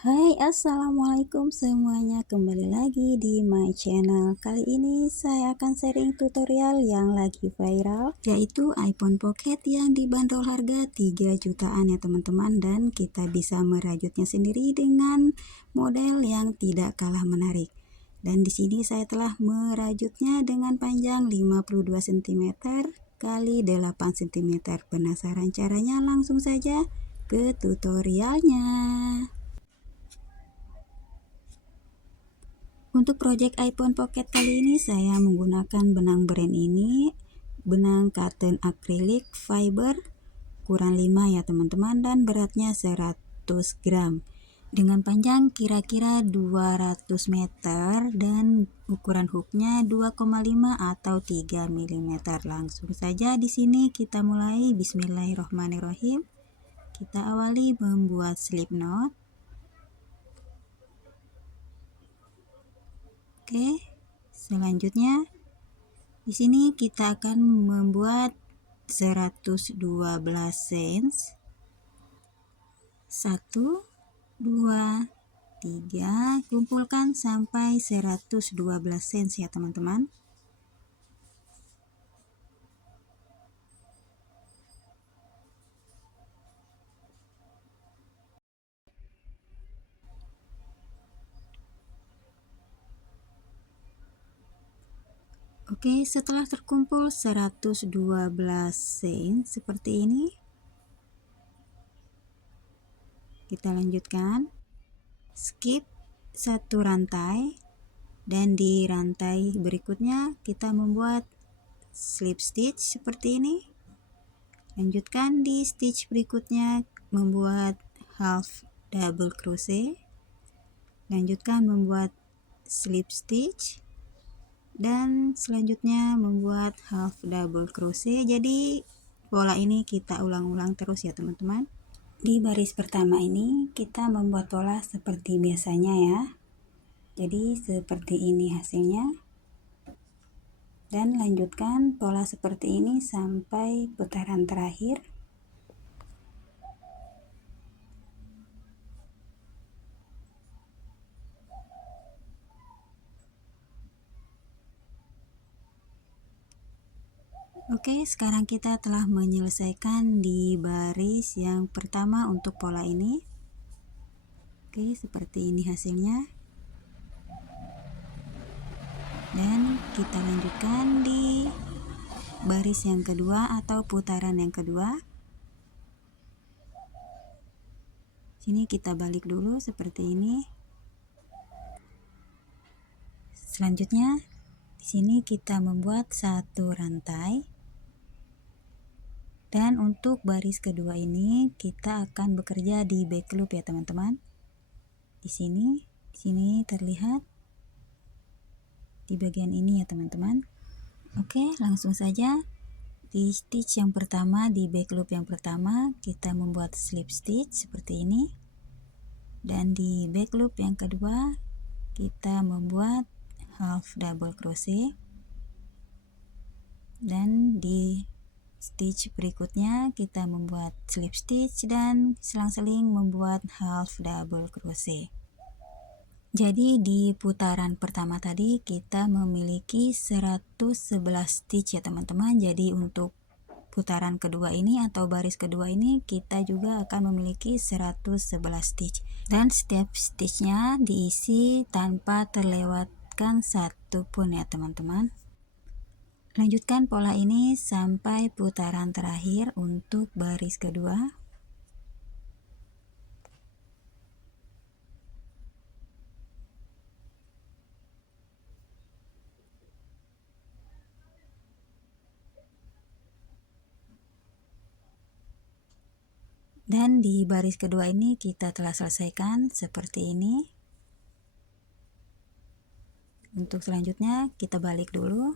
Hai, assalamualaikum semuanya, kembali lagi di my channel. Kali ini saya akan sharing tutorial yang lagi viral, yaitu iPhone Pocket yang dibanderol harga 3 jutaan ya teman-teman, dan kita bisa merajutnya sendiri dengan model yang tidak kalah menarik. Dan di sini saya telah merajutnya dengan panjang 52 cm kali 8 cm. Penasaran caranya? Langsung saja ke tutorialnya. Untuk project iPhone Pocket kali ini saya menggunakan benang brand ini, benang cotton acrylic fiber ukuran 5 ya teman-teman, dan beratnya 100 gram dengan panjang kira-kira 200 meter dan ukuran hooknya 2,5 atau 3 mm. Langsung saja di sini kita mulai. Bismillahirrohmanirrohim. Kita awali membuat slip knot. Oke, selanjutnya di sini kita akan membuat 112 cm. 1 2 3, kumpulkan sampai 112 cm ya teman-teman. Oke, setelah terkumpul 112 cm seperti ini, kita lanjutkan. Skip satu rantai, dan di rantai berikutnya kita membuat slip stitch seperti ini. Lanjutkan di stitch berikutnya membuat half double crochet. Lanjutkan membuat slip stitch, dan selanjutnya membuat half double crochet. Jadi pola ini kita ulang-ulang terus ya teman-teman. Di baris pertama ini kita membuat pola seperti biasanya ya. Jadi seperti ini hasilnya, dan lanjutkan pola seperti ini sampai putaran terakhir. Oke, sekarang kita telah menyelesaikan di baris yang pertama untuk pola ini. Oke, seperti ini hasilnya. Dan kita lanjutkan di baris yang kedua atau putaran yang kedua. Sini kita balik dulu seperti ini. Selanjutnya di sini kita membuat satu rantai. Dan untuk baris kedua ini kita akan bekerja di back loop ya teman-teman. Di sini terlihat di bagian ini ya teman-teman. Oke, langsung saja. Di stitch yang pertama, di back loop yang pertama, kita membuat slip stitch seperti ini. Dan di back loop yang kedua kita membuat half double crochet. Dan di stitch berikutnya kita membuat slip stitch dan selang-seling membuat half double crochet. Jadi di putaran pertama tadi kita memiliki 111 stitch ya teman-teman. Jadi untuk putaran kedua ini atau baris kedua ini kita juga akan memiliki 111 stitch, dan setiap stitchnya diisi tanpa terlewatkan satu pun ya teman-teman. Lanjutkan pola ini sampai putaran terakhir untuk baris kedua. Dan di baris kedua ini kita telah selesaikan seperti ini. Untuk selanjutnya kita balik dulu,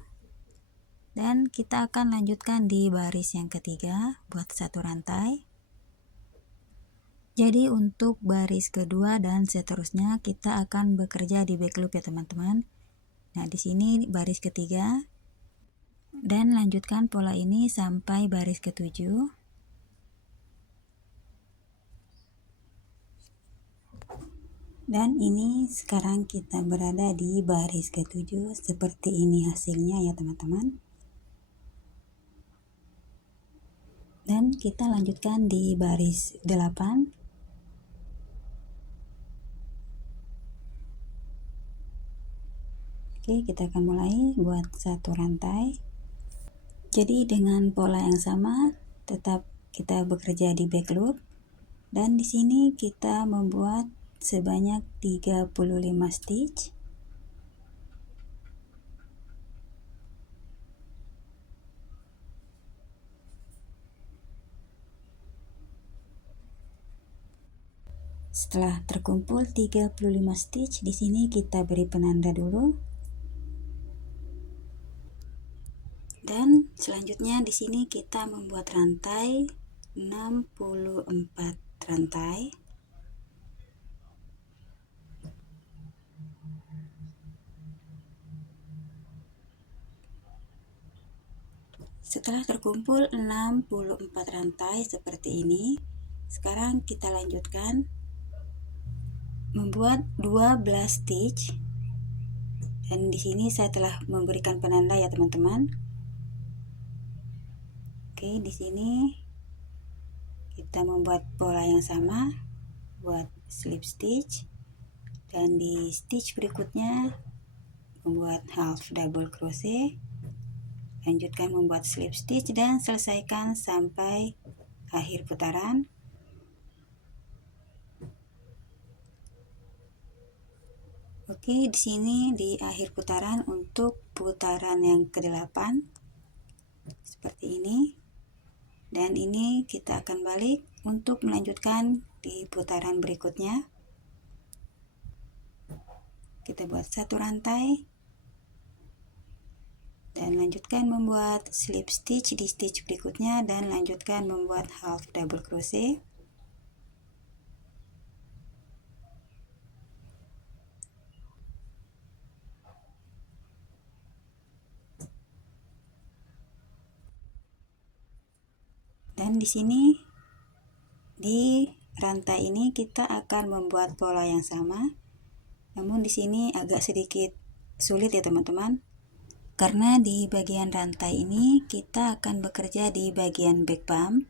dan kita akan lanjutkan di baris yang ketiga buat satu rantai. Jadi untuk baris kedua dan seterusnya kita akan bekerja di back loop ya teman-teman. Nah, di sini baris ketiga, dan lanjutkan pola ini sampai baris ketujuh. Dan ini sekarang kita berada di baris ke-7, seperti ini hasilnya ya teman-teman. Dan kita lanjutkan di baris 8. Oke, kita akan mulai buat satu rantai. Jadi dengan pola yang sama, tetap kita bekerja di back loop. Dan di sini kita membuat sebanyak 35 stitch. Setelah terkumpul 35 stitch, di sini kita beri penanda dulu. Dan selanjutnya di sini kita membuat rantai 64 rantai. Setelah terkumpul 64 rantai seperti ini, sekarang kita lanjutkan membuat 12 stitch. Dan di sini saya telah memberikan penanda ya teman-teman. Oke, di sini kita membuat pola yang sama, buat slip stitch, dan di stitch berikutnya membuat half double crochet, lanjutkan membuat slip stitch dan selesaikan sampai akhir putaran. Oke, di sini di akhir putaran untuk putaran yang ke-8 seperti ini. Dan ini kita akan balik untuk melanjutkan di putaran berikutnya. Kita buat satu rantai dan lanjutkan membuat slip stitch di stitch berikutnya dan lanjutkan membuat half double crochet. Dan di sini di rantai ini kita akan membuat pola yang sama. Namun di sini agak sedikit sulit ya teman-teman. Karena di bagian rantai ini kita akan bekerja di bagian back bump.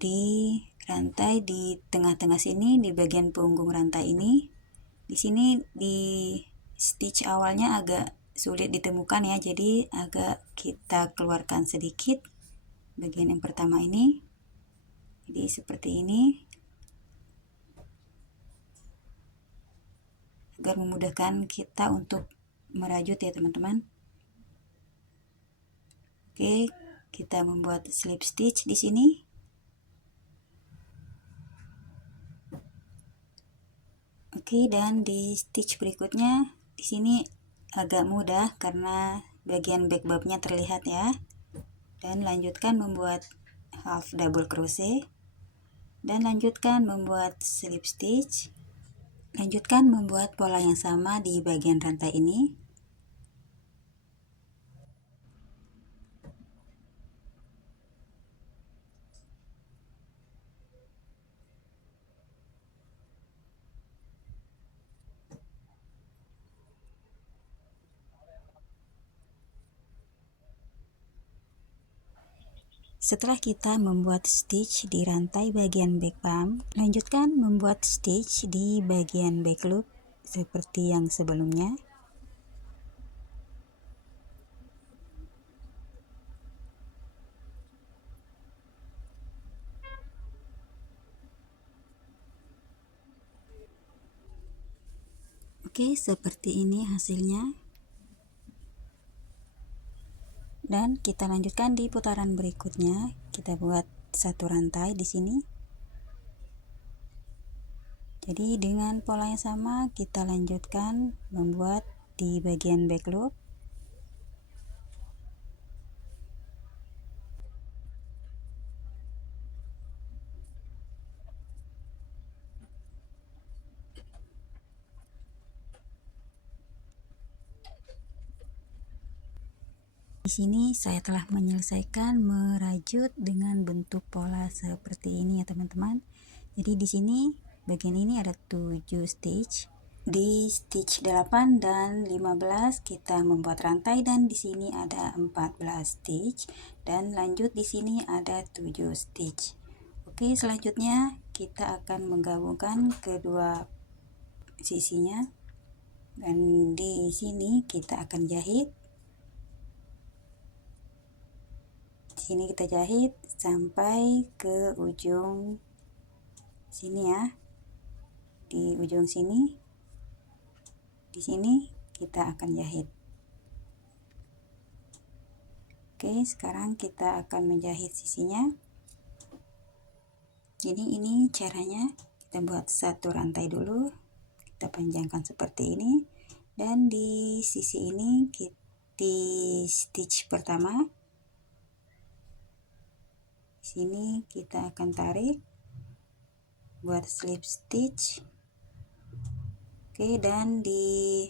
Di rantai di tengah-tengah sini, di bagian punggung rantai ini. Di sini di stitch awalnya agak sulit ditemukan ya, jadi agak kita keluarkan sedikit bagian yang pertama ini. Jadi seperti ini, agar memudahkan kita untuk merajut ya teman-teman. Oke, kita membuat slip stitch di sini. Oke, dan di stitch berikutnya di sini agak mudah karena bagian back bump-nya terlihat ya. Dan lanjutkan membuat half double crochet dan lanjutkan membuat slip stitch. Lanjutkan membuat pola yang sama di bagian rantai ini. Setelah kita membuat stitch di rantai bagian back bump, lanjutkan membuat stitch di bagian back loop seperti yang sebelumnya. Oke, seperti ini hasilnya. Dan kita lanjutkan di putaran berikutnya. Kita buat satu rantai di sini. Jadi dengan pola yang sama kita lanjutkan membuat di bagian back loop. Di sini saya telah menyelesaikan merajut dengan bentuk pola seperti ini ya teman-teman. Jadi di sini bagian ini ada 7 stitch. Di stitch 8 dan 15 kita membuat rantai, dan di sini ada 14 stitch, dan lanjut di sini ada 7 stitch. Oke, selanjutnya kita akan menggabungkan kedua sisinya, dan di sini kita akan jahit. Di sini kita jahit sampai ke ujung sini ya. Di ujung sini, di sini kita akan jahit. Oke, sekarang kita akan menjahit sisinya. Jadi ini caranya, kita buat satu rantai dulu, kita panjangkan seperti ini, dan di sisi ini di stitch pertama, di sini kita akan tarik, buat slip stitch. Oke, dan di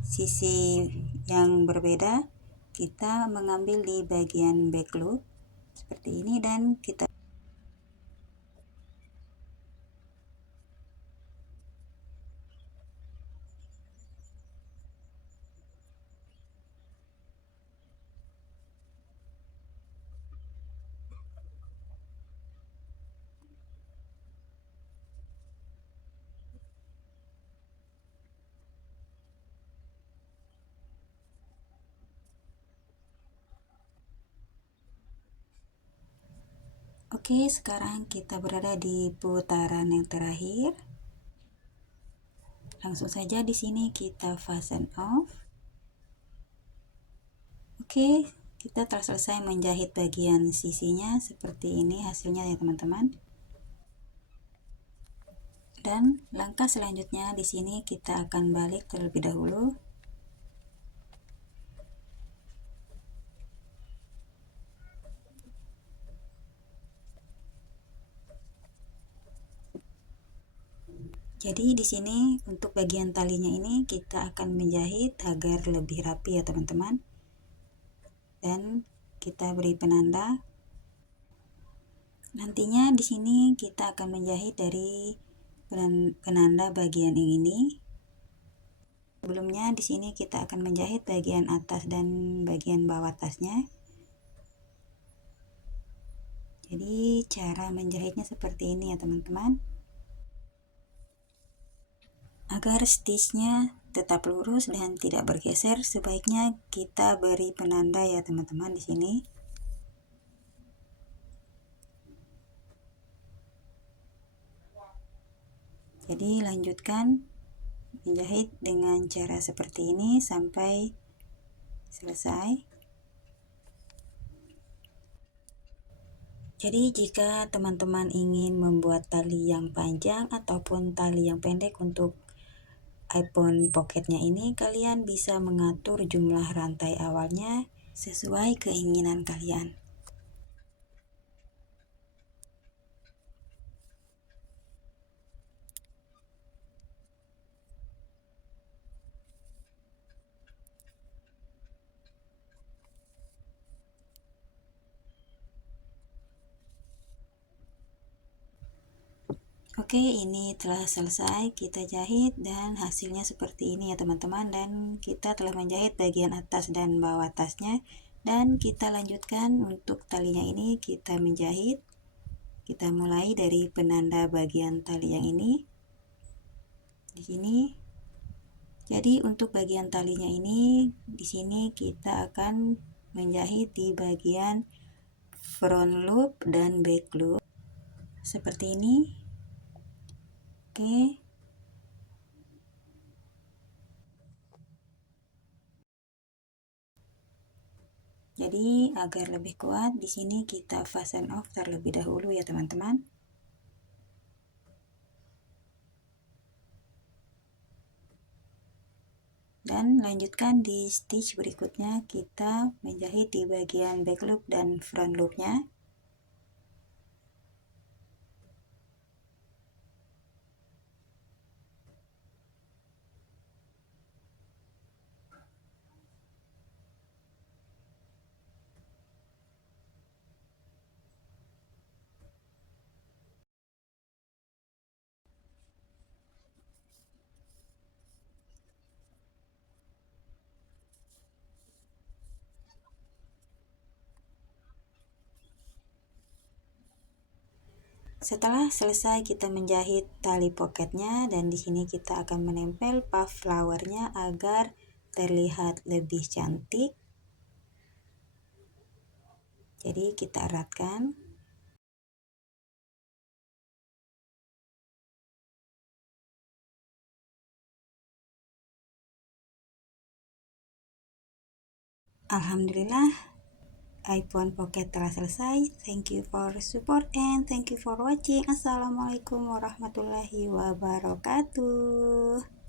sisi yang berbeda kita mengambil di bagian back loop seperti ini, dan kita Oke, sekarang kita berada di putaran yang terakhir. Langsung saja di sini kita fasten off. Oke, kita telah selesai menjahit bagian sisinya. Seperti ini hasilnya ya teman-teman. Dan langkah selanjutnya di sini kita akan balik terlebih dahulu. Jadi di sini untuk bagian talinya ini kita akan menjahit agar lebih rapi ya teman-teman. Dan kita beri penanda. Nantinya di sini kita akan menjahit dari penanda bagian yang ini. Sebelumnya di sini kita akan menjahit bagian atas dan bagian bawah tasnya. Jadi cara menjahitnya seperti ini ya teman-teman. Agar stitchnya tetap lurus dan tidak bergeser, sebaiknya kita beri penanda ya teman-teman di sini. Jadi lanjutkan menjahit dengan cara seperti ini sampai selesai. Jadi jika teman-teman ingin membuat tali yang panjang ataupun tali yang pendek untuk iPhone Pocketnya ini, kalian bisa mengatur jumlah rantai awalnya sesuai keinginan kalian. Oke, ini telah selesai kita jahit dan hasilnya seperti ini ya teman-teman, dan kita telah menjahit bagian atas dan bawah tasnya. Dan kita lanjutkan untuk talinya ini, kita menjahit. Kita mulai dari penanda bagian tali yang ini di sini. Jadi untuk bagian talinya ini di sini kita akan menjahit di bagian front loop dan back loop seperti ini. Oke. Jadi agar lebih kuat di sini kita fasten off terlebih dahulu ya teman-teman. Dan lanjutkan di stitch berikutnya, kita menjahit di bagian back loop dan front loopnya. Setelah selesai kita menjahit tali poketnya, dan di sini kita akan menempel puff flowernya agar terlihat lebih cantik. Jadi kita eratkan. Alhamdulillah, iPhone Pocket telah selesai. Thank you for support and thank you for watching. Assalamualaikum warahmatullahi wabarakatuh.